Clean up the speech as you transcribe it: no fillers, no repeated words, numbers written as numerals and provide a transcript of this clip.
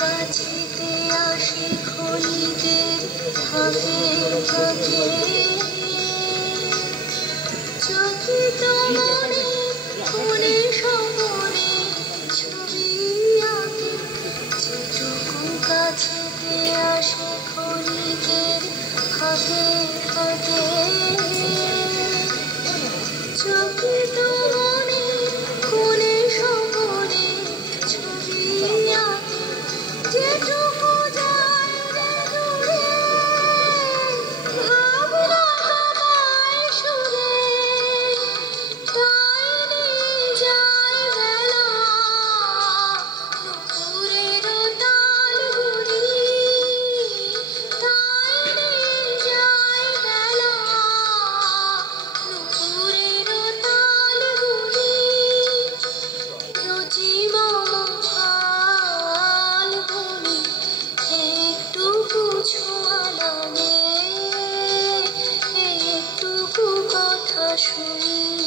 কাছেতে আসে খনিদের ফাঁকে ফাঁকে চকিত মনে মনে স্বপনে ছবি আঁকে যেটুকু কাছেতে আসে খনিদের ফাঁকে ফাঁকে চকিত মনে কোনে স্বপনে ছবি আঁকে যেটুকু যায় রে দূরে ভাবনা কামায় সুরে তাই নিয়ে যায় বেলা নুপুরের তালগুলি তাই নিয়ে যায় বেলা নুপুরের তালগুলি রোজি ছোঁয়া লাগে একটুকু কথা শুনি।